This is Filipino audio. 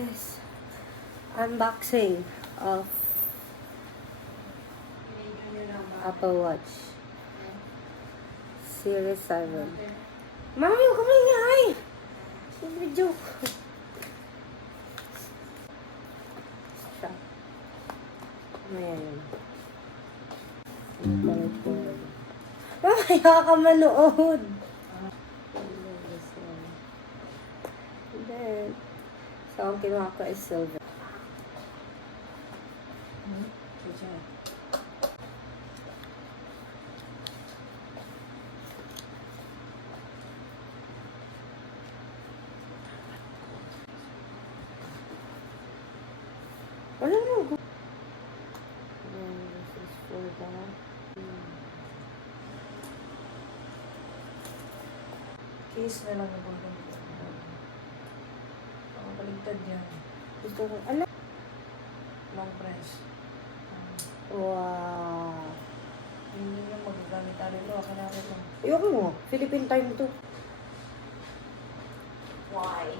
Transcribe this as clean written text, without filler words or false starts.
this? Unboxing of Apple Watch Series 7. Mami, huwag ka maingay! Siyempre joke. Siya. Ayan. Mamaya ka manood! Then, so ang kinuha ko is silver. Wala na. This is for that. Case na lang ang golden ko. Baligtad yan. Gusto ko, ala. Long press. Wow. Hindi yung magagamit tayo ito. Ako na rin. Ayoko mo. Philippine time to. Why?